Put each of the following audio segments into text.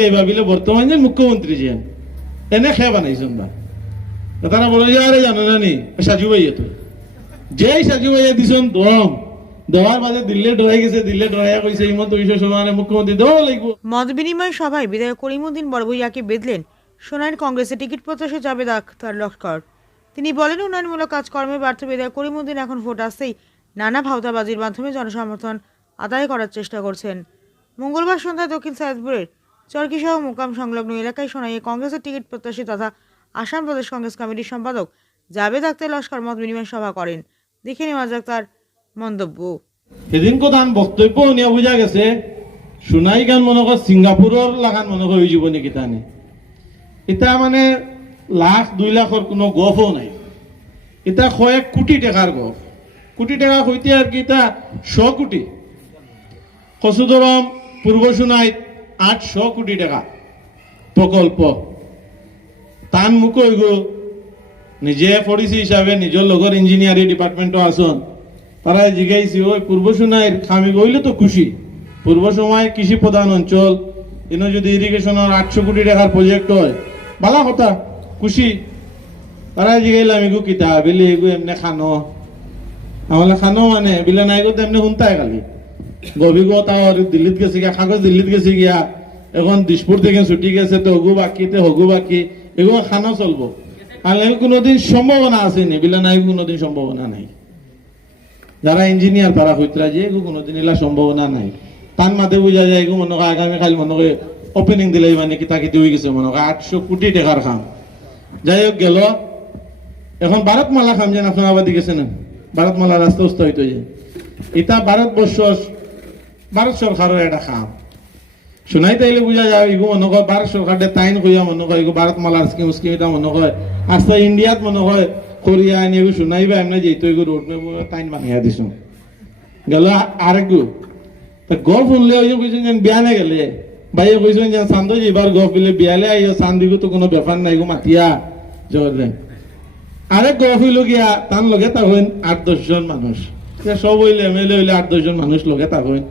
গাই ভাবিলে বর্তমান যে মুখ্যমন্ত্রী এনে খেয়ে তারা বলে আরে জানো সাজু যেই সাজু ভাইয়া দিছেন দম মতো বিনিময় সভায় বিধায়ক করিমুদ্দিন বড়ভূইয়াকে বেঁধলেন সোনাইর কংগ্রেসের টিকিট প্রত্যাশী জাবেদ আখতার লস্কর। তিনি বলেন, উন্নয়নমূলক কাজকর্মে ব্যর্থ বিধায়ক করিমুদ্দিন এখন ভোট আসতেই নানা ভাওতাবাজির মাধ্যমে জনসমর্থন আদায় করার চেষ্টা করছেন। মঙ্গলবার সন্ধ্যায় দক্ষিণ সাইদপুরের চরকিসহ মোকাম সংলগ্ন এলাকায় সোনাইয়ে কংগ্রেসের টিকিট প্রত্যাশী তথা আসাম প্রদেশ কংগ্রেস কমিটির সম্পাদক জাবেদ আখতার লস্কর মত বিনিময় সভা করেন। দেখে নেওয়া যাক তার মন্তব্য। সেদিন কোথান বক্তব্য নিয়ে বুঝা গেছে, সোনাই গান মনে কর সিঙ্গাপুরের লাগান মনে কর যাব নাকি তানে এটা মানে লাখ দুই লাখর কোনো গফও নাই। এটা কয়েক কোটি টাকার গফ। কোটি টাকা হইতে আর কি এটা শ কোটি। কচুদরম পূর্ব সোনাই আটশ কোটি টাকা প্রকল্প। তান মুখ হইব নিজে পড়িছি হিসাবে নিজের লগর ইঞ্জিনিয়ারিং ডিপার্টমেন্টও আসন তারা জিগাইছি ওই পূর্ব সোনাইয়ের খামি গইলে তো খুশি। পূর্ব সময় কৃষি প্রধান অঞ্চল এনে যদি ইরিগেশনের আটশো কোটি টাকার প্রজেক্ট হয় ভালো কথা, খুশি। তারা জিগাইলাম এগু কিতা বেলে এগু এমনি খানো। আমলে খানো মানে বিলে নাই গো তেমনি শুনতাই খালি। গভীর তাও আর দিল্লিত গেছে গিয়া কাগজ দিল্লিত গেছে গিয়া, এখন দিসপুর থেকে ছুটি গেছে, তো হগু বাকি, তে হগু বাকি এগুলো খানো চলবো। এগুলো কোনোদিন সম্ভাবনা আসেনি বিলে নাই কোনোদিন সম্ভাবনা নাই। যারা ইঞ্জিনিয়ার তারা হইতরা যে এগুলো কোনোদিন এলা সম্ভাবনা নাই। তার মাঝে বুঝা যায় এগুলো মনে হয় আগামীকাল মনে হয় ওপেনিং দিলে মানে কিতা কিতি হয়ে গেছে মনে হয় আটশো কোটি টাকার খাম। যাই হোক গেল। এখন ভারতমালা খাম যেন আপনার আবার দিকেছে না? ভারতমালা রাস্তা উস্তা হইতো এটা ভারতবর্ষ ভারত সরকারের এটা খাম শুনাই তাইলে বুঝা যায় এগু মনে হয় ভারত সরকারে তাইন কইয়া মনে হয় এগু ভারতমালার স্কিম স্কিম এটা মনে হয় আস্তে ইন্ডিয়াত মনে কয় কোরিয়া আনি এগু শুনাইবা এমনি যেহেতু এগু রোড তাইন বানিয়া দিছো গেল আরেকগু তা গল্প শুনলে ওই কইছেন যেন বিয়ানে গেলে ভাইয়ে কইছেন যে চান্দো এবার গল্প বিলে বিয়ালে আইয়া চান্দিগু তো কোনো ব্যাপার নাই গো মাতিয়া জোর দেন আরেক গল্প হইল গিয়া তার লগে তা হইন আট দশজন মানুষ সব হইলে এমএলএ হইলে আট দশজন মানুষ লগে তা হইন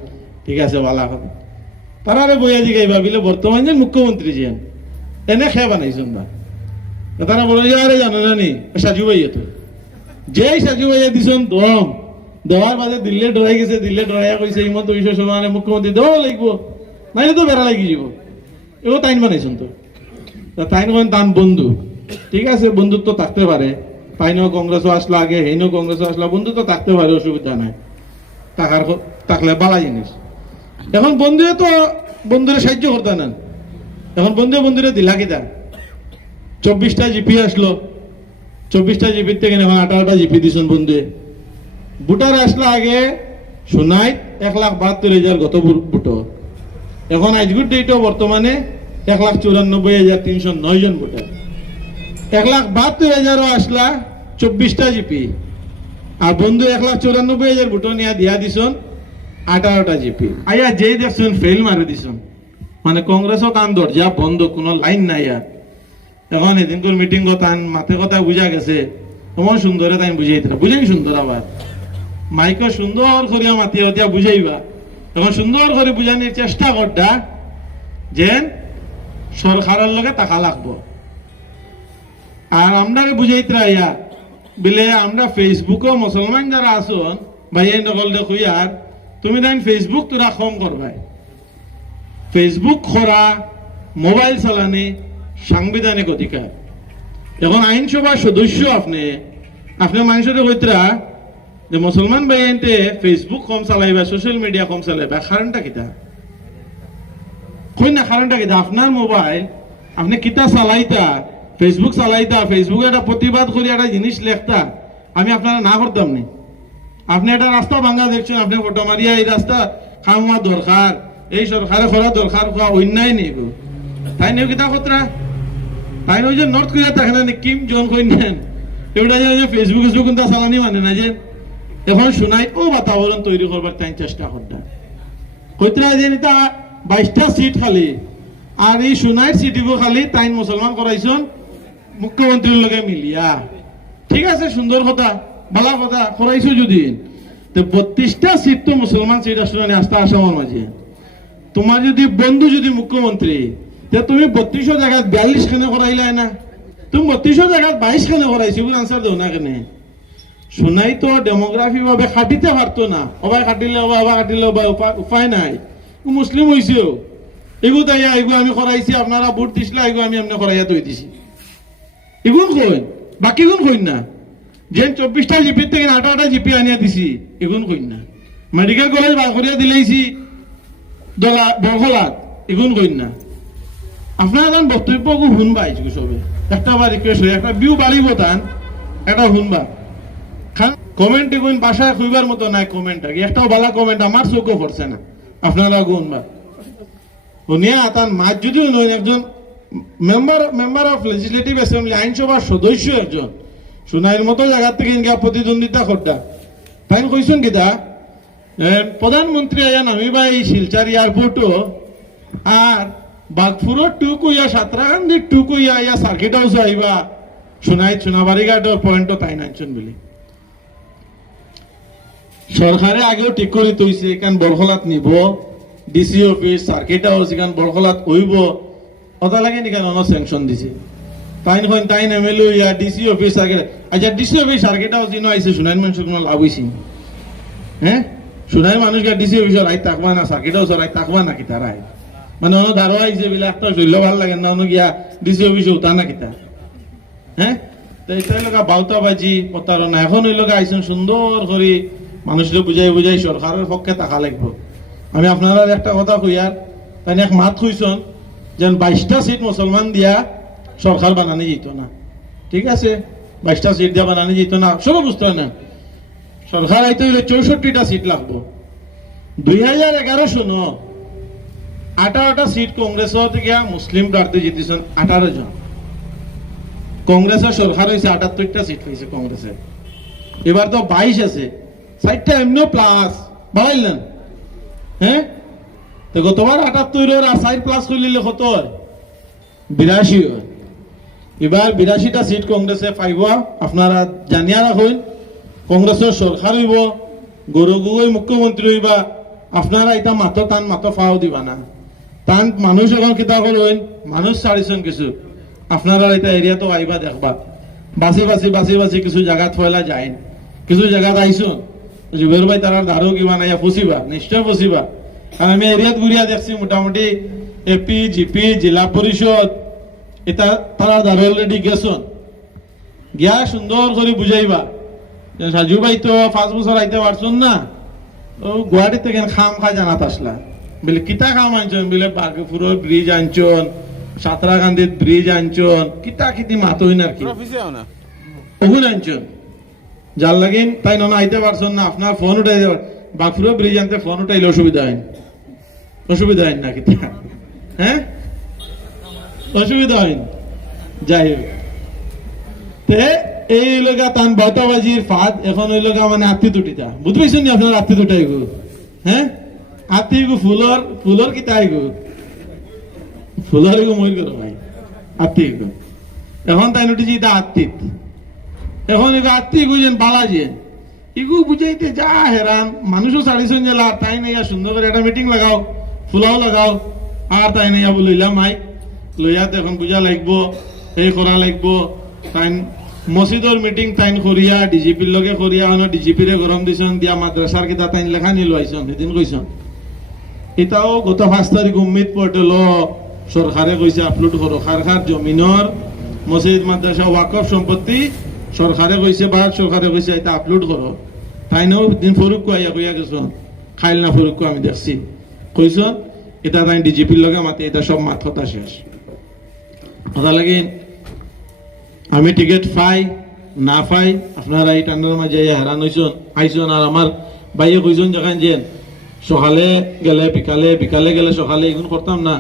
ঠিক আছে, ভালা হবে। তারা আরে বইয়া জিগাই ভাবিলে বর্তমান যে মুখ্যমন্ত্রী যে এনে খেয়ে বানাইছেন না। তারা বলে আরে জানো না নি সাজু ভাইয়া তো। যেই সাজু ভাইয়া দিছেন দম দেওয়ার বাদে দিল্লি ডরাই গেছে, দিল্লি ডরাইয়া কইছে এই মতো বিষয় সমানে মুখ্যমন্ত্রী দেওয়া লাগবো, নাইলে তো বেড়া লাগি যাব। এও তাইন বানাইছেন তো। তাইন কইন তান বন্ধু। ঠিক আছে, বন্ধুত্ব থাকতে পারে। তাইনও কংগ্রেসও আসলো আগে, হেইনও কংগ্রেসও আসলো, বন্ধুত্ব থাকতে পারে, অসুবিধা নাই। টাকার থাকলে বালা জিনিস। এখন বন্ধুয়ে তো বন্ধুরে সাহায্য করতে নেন এখন বন্ধু বন্ধুরে দিলা কিতা চব্বিশটা জিপি আসলো। চব্বিশটা জিপির থেকে এখন আঠারোটা জিপি দিছেন বন্ধুয়ে ভোটার আসলো আগে সোনাই এক লাখ বাহাত্তর হাজার গত ভোটর এখন আজগুর ডেটও বর্তমানে এক লাখ চুরানব্বই হাজার তিনশো নয় জন ভোটার এক লাখ বাহাত্তর হাজারও আসলা চব্বিশটা জিপি। আর বন্ধু এক লাখ চুরানব্বই হাজার ভোটর নিয়ে দিয়া দিছন আঠারোটা জিপি। আয়া, যেই দেখছেন ফেল মারে দিছন। মানে কংগ্রেসও কান দরজা বন্ধ, কোনো লাইন নাই আর এখন এদিনকার মিটিং কথা মাথে কথা বুঝা গেছে। এমন সুন্দরে তাই বুঝাইতে বুঝাই সুন্দর আবার। মাইকে সুন্দর করিয়া মাতিয়া হতিয়া বুঝাইবা। এখন সুন্দর করে বুঝানোর চেষ্টা করটা যে সরকারের লগে টাকা লাগবো। আর আমরা বুঝাইতে ইয়া বলে আমরা ফেসবুকও মুসলমান যারা আসুন ভাইয়ে নকল দেখো ইয়ার তুমি তাই ফেসবুক তোরা কম করবাই ফেসবুক খরা মোবাইল চালানি, সাংবিধানিক অধিকার। এখন আইনসভার সদস্য আপনি আপনি মানুষের কইতরা যে মুসলমান ভাই আইনতে ফেসবুক কম চালাইবা সোশ্যাল মিডিয়া কম চালাইবা, কারণটা কিতা? কই না কারণটা কিতা? আপনার মোবাইল আপনি কিতা চালাইতা? ফেসবুক চালাইতা ফেসবুকে একটা প্রতিবাদ করে একটা জিনিস লেখতা, আমি আপনারা না করতাম নি। আপনি একটা রাস্তা ভাঙা দেখছেন, আপনি ফটো মারিয়া এই রাস্তা খাওয়া দরকার এই সরকারে করা দরকার কোয়া অন্যায় নেই তাই নেই কিতা কতরা তাই ওই যে নর্থ কোরিয়া থাকে না? কিম জন কই নেন এগুলা যে ফেসবুক ফেসবুক কিন্তু চালানি মানে না যে? এখন শুনাই ও বাতাবরণ তৈরি করবার তাই চেষ্টা করতা কইতরা যে এটা বাইশটা সিট খালি। আর এই সোনাইর সিটিব খালি তাই মুসলমান করাইছন মুখ্যমন্ত্রীর লগে মিলিয়া। ঠিক আছে সুন্দর কথা। ভালো কথা করাইছো যদি, তো বত্রিশটা সিট তো মুসলমান সিট আসলে আস্থা আসামের মাঝে তোমার যদি বন্ধু যদি মুখ্যমন্ত্রী, তে তুমি বত্রিশশো জায়গায় বিয়াল্লিশ খানে করাইলাই না তুমি বত্রিশশো জায়গায় বাইশ খানে করাইছি? বলে আনসার দেও না কেনে। শোনাই তো ডেমোগ্রাফি ভাবে খাটিতে পারতো না। অবাই খাটিলে অবা অবা কাটিলে অবা উপা- উপায় নাই। মুসলিম হয়েছেও এগু তাই এগু আমি করাইছি আপনারা ভোট দিছিলে এগু আমি আপনি করাইয়া তৈ দিছি। এগুন কইন বাকি গুণ কইন না? যে চব্বিশটা জিপির থেকে আঠারোটা জিপি আনিয়া দিছি, এগুন কইন না। মেডিকেল কলেজ বার করিয়া দিলেইছি, দলা এগুন কইন না। আপনার এখন বক্তব্য শুনবা আইসু সবে একটা বার রিকোয়েস্ট হয়ে, একটা বিউ বাড়িব তান একটা শুনবা খান কমেন্ট এগুন বাসায় খুইবার মতো নাই কমেন্ট আগে। একটাও বালা কমেন্ট আমার চোখে পড়ছে না। আপনারা গুনবা শুনিয়া তার মাছ নয় একজন member member of legislative assembly আইনসভার সদস্য একজন শুনাইয়ের মতো জায়গা থেকে ইনকা প্রতিদ্বন্দ্বিতা করতা তাই কইছেন কিতা প্রধানমন্ত্রী আয়া নামিবা এই শিলচার এয়ারপোর্টও আর বাগপুরের টু কইয়া সাতরাকান্দির টু কইয়া ইয়া সার্কিট হাউস আইবা সোনাই সোনাবাড়ি ঘাটের পয়েন্টও তাই নাইছেন বলে। সরকারে আগেও ঠিক করে তৈছে এখান বরখলাত নিব। ডিসি অফিস সার্কিট হাউস এখান বরখলাত হইব। কথা লাগে নি কেন স্যাংশন দিছে। তাইন হইন তাইন এমএলএ ইয়া ডিসি অফিস সার্কিট আচ্ছা ডিসি অফিস সার্কিট হাউস ইনো আইছে, শুনাইন মানুষের কোনো লাভ হইছে। হ্যাঁ? শুনাই মানুষ গা ডিসি অফিসের আই তাকবা না সার্কিট হাউসের আই তাকবা নাকি তারা আই মানে অন্য ধারো আইছে বিলে একটা শৈল্য ভালো লাগে না অন্য গিয়া ডিসি অফিসে উঠা নাকি তা হ্যাঁ? তো এটাই লগা বাউতা বাজি প্রতারণা এখন ওই লগা আইসেন সুন্দর করে মানুষকে বুঝাই বুঝাই সরকারের পক্ষে টাকা লাগবে। আমি আপনারা একটা কথা কইয়ার তাই এক মাত কইছন যেন বাইশটা সিট মুসলমান দিয়া সরকার বানানি যেত না। ঠিক আছে? বাইশটা সিট দিয়া বানানি যেত না। সব বুঝতে না। সরকার আইতে হইলে চৌষট্টিটা সিট লাগবো। দুই হাজার এগারো শোনো আঠারোটা সিট কংগ্রেস থেকে মুসলিম প্রার্থী জিতেছেন আঠারো জন। কংগ্রেসের সরকার হয়েছে আটাত্তরটা সিট হয়েছে কংগ্রেসের এবার তো বাইশ আছে। ষাটটা এমনিও প্লাস বাড়াইলেন। হ্যাঁ? তো গতবার আটাত্তর আর ষাট প্লাস করলে কত বিরাশি হয়। এবার বিরাশিটা সিট কংগ্রেসে পাইব। আপনারা জানিয়া রাখুন কংগ্রেসের সরকার হইব গরু গগৈ মুখ্যমন্ত্রী হইবা, আপনারা এটা মাতো টান মাতো ফাও দিবা না। টান মানুষ এখন কিতা করবেন মানুষ ছাড়িছেন কিছু। আপনারা এটা এরিয়া তো আইবা দেখবা। বাসি বাসি বাসি বাসি কিছু জায়গাত ফয়লা যায়। কিছু জায়গাত আইসুন জুবের ভাই তারা দারু কিবা নাই ফসিবা নিশ্চয় ফসিবা আমি এরিয়াত ঘুরিয়া দেখছি, মোটামুটি এপি জিপি জেলা পরিষদ এটা তারা দারু অলরেডি গেছন। গিয়া সুন্দর করে বুঝাইবা। যে সাজু ভাই তো পাঁচ বছর আইতে পারছুন না। ও গুয়াহাটি থেকে খাম খা জানাত আসলা। বলে কিতা খাম আনছন? বলে বাগপুরের ব্রিজ আনছন সাঁতরাকান্দির ব্রিজ আনছন কিতা কিতি মাতই না আর কি. ওগুন আনছন। যার লাগিন তাই নন আইতে পারছন না আপনার ফোন উঠাই দেবার বাগপুরের ব্রিজ আনতে ফোন উঠাইলে অসুবিধা হয় অসুবিধা হয় না কিতা। হ্যাঁ? অসুবিধা হয় যাই হোক। এই লগা তান বাউতাবাজির ফাঁদ, এখন ওই লগা মানে আত্মি তুটিতা বুঝতে পারছেন নি আপনার আত্মি তুটাই গো? হ্যাঁ? আত্মি গো ফুলর ফুলর কি তাই গো? ফুলর গো মই করো ভাই। আত্মি গো। এখন তাই উঠেছি এটা আত্মিত। এখন এগো আত্মি বুঝেন বালাজি ইগু বুঝাইতে যা হেরান মানুষও ছাড়িছেন যে তাই নাই সুন্দর করে একটা মিটিং লাগাও, ফুলাও লাগাও, আর তাই নাই আবু লইলাম মাইক লইয়াতে এখন বুঝা লাগবো এই করা লাগবো। তাই মসজিদর মিটিং তাইন করিয়া ডিজিপির লগে করিয়া মানে ডিজিপিরে গরম দিছন, দিয়া মাদ্রাসার কিতা তাইন লেখা নিলো আইছন সেদিন কইছন এটাও গত পাঁচ তারিখ উম্মিদ পোর্টেল সরকারে কইছে আপলোড করো খার খার জমিনর মসজিদ মাদ্রাসা ওয়াকফ সম্পত্তি সরকারে কইছে ভারত সরকারে কইছে এটা আপলোড করো তাই নাও দিন ফরুক আইয়া কইয়া গেছন খাইল না ফরুক আমি দেখছি। কইছ এটা তাই ডিজিপির লগে মাতি, এটা সব মাথতা শেষ কথা লাগে আমি টিকিট পাই, না পাই, আপনারা এই টান্ডার মাঝে হেরান হয়েছেন আইসন আর আমার বাইয়ে কইজন যখন যেন। সকালে গেলে, বিকালে বিকালে গেলে সকালে এগুলো করতাম না।